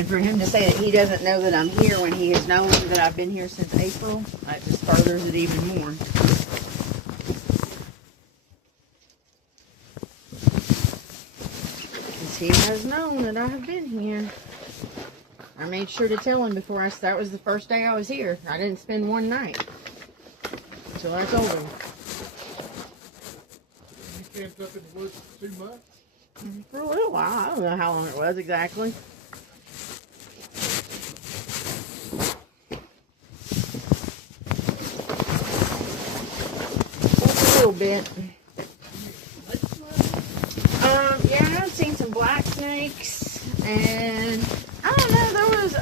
And for him to say that he doesn't know that I'm here when he has known that I've been here since April, that just furthers it even more. Because he has known that I have been here. I made sure to tell him before that was the first day I was here. I didn't spend one night until I told him. You camped up in the woods for 2 months? For a little while. I don't know how long it was exactly. Just a little bit. Yeah, I've seen some black snakes, and I don't know, there was,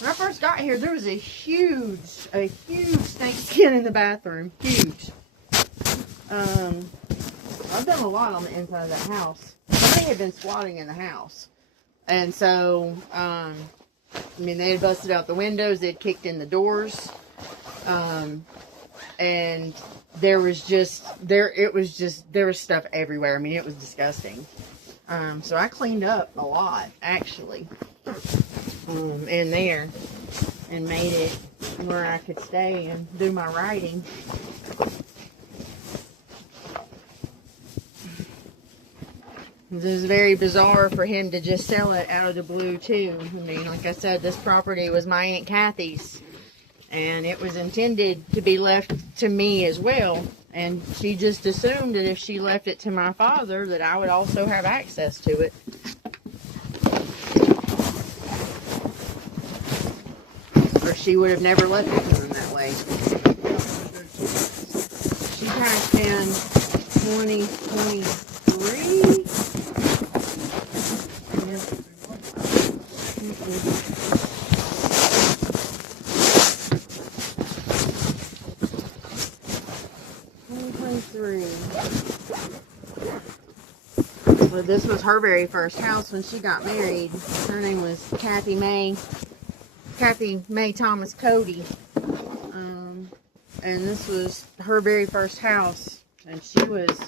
when I first got here, there was a huge snake skin in the bathroom. Huge. I've done a lot on the inside of that house. Somebody had been squatting in the house. And so, I mean, they had busted out the windows, they'd kicked in the doors. And there was stuff everywhere. I mean, it was disgusting. So I cleaned up a lot, actually, in there, and made it where I could stay and do my writing. It was very bizarre for him to just sell it out of the blue, too. I mean, like I said, this property was my Aunt Kathy's, and it was intended to be left to me as well. And she just assumed that if she left it to my father, that I would also have access to it. Or she would have never left it to him that way. She passed in 2023. Well, this was her very first house when she got married. Her name was Kathy May Thomas Cody. And this was her very first house, and she was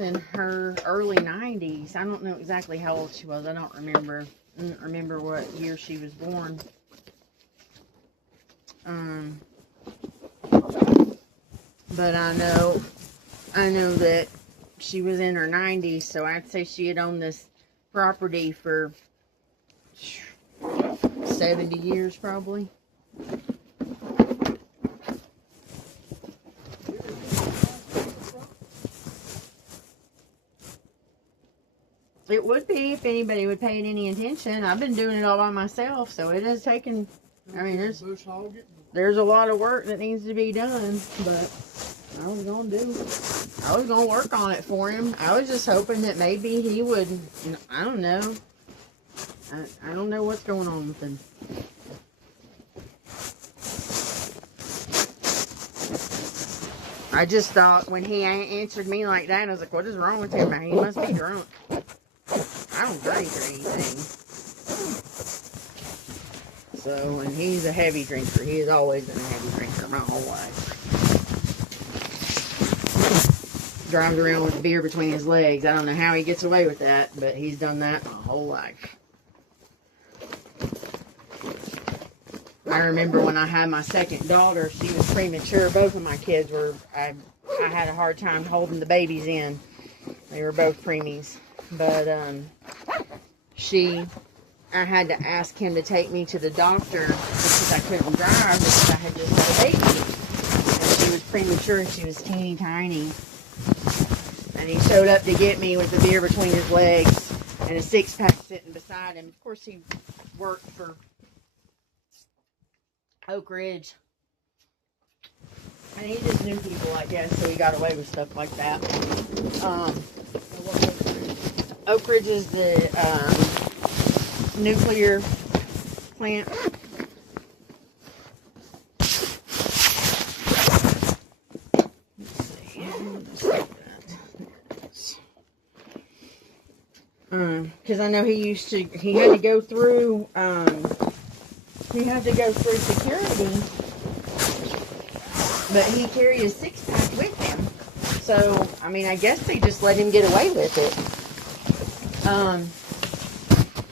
in her early 90s. I don't know exactly how old she was. I don't remember what year she was born. But I know that she was in her 90s, so I'd say she had owned this property for 70 years probably. It would be if anybody would pay it any attention. I've been doing it all by myself, so it has taken, I mean, there's a lot of work that needs to be done, but I was going to work on it for him. I was just hoping that maybe he would, I don't know. I don't know what's going on with him. I just thought when he answered me like that, I was like, what is wrong with him? He must be drunk. I don't drink or anything. So, and he's a heavy drinker. He has always been a heavy drinker my whole life. Drives around with beer between his legs. I don't know how he gets away with that, but he's done that my whole life. I remember when I had my second daughter, she was premature. Both of my kids were, I had a hard time holding the babies in. They were both preemies. But I had to ask him to take me to the doctor because I couldn't drive because I had just had a baby. And she was premature and she was teeny tiny. And he showed up to get me with the beer between his legs and a 6-pack sitting beside him. Of course, he worked for Oak Ridge. And he just knew people, I guess, so he got away with stuff like that. Oak Ridge is the nuclear plant. Because I know he had to go through security, but he carried a 6-pack with him. So, I mean, I guess they just let him get away with it.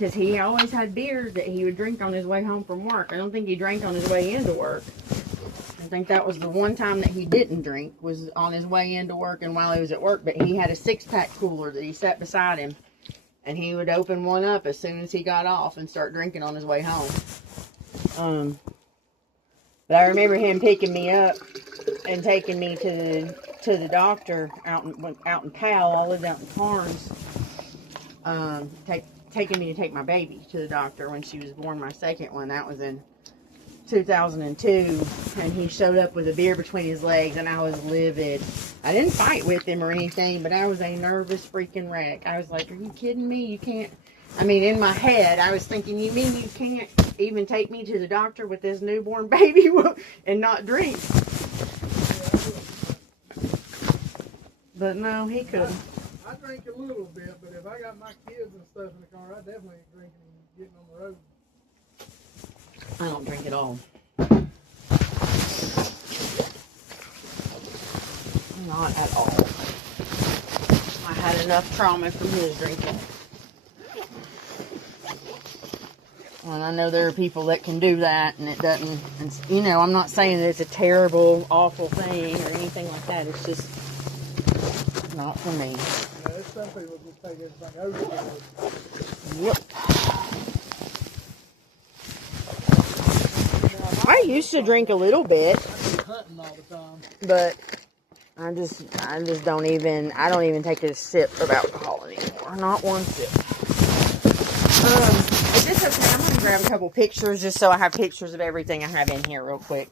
because he always had beers that he would drink on his way home from work. I don't think he drank on his way into work. I think that was the one time that he didn't drink, was on his way into work and while he was at work. But he had a 6-pack cooler that he set beside him, and he would open one up as soon as he got off and start drinking on his way home. But I remember him picking me up and taking me to the doctor out in Powell. I lived out in Carnes. Taking me to take my baby to the doctor when she was born, my second one. That was in 2002, and he showed up with a beer between his legs, and I was livid. I didn't fight with him or anything, but I was a nervous freaking wreck. I was like, are you kidding me? You can't. I mean, in my head, I was thinking, you mean you can't even take me to the doctor with this newborn baby and not drink? But no, he couldn't. I drink a little bit, but if I got my kids and stuff in the car, I definitely ain't drinking and getting on the road. I don't drink at all. Not at all. I had enough trauma from his drinking. And I know there are people that can do that, and it doesn't, and, you know, I'm not saying that it's a terrible, awful thing or anything like that. It's just not for me. Yeah, there's some people just take everything over. Yep. I used to drink a little bit, I go hunting all the time. but I just don't even take a sip of alcohol anymore. Not one sip. Is this okay? I'm going to grab a couple pictures just so I have pictures of everything I have in here real quick.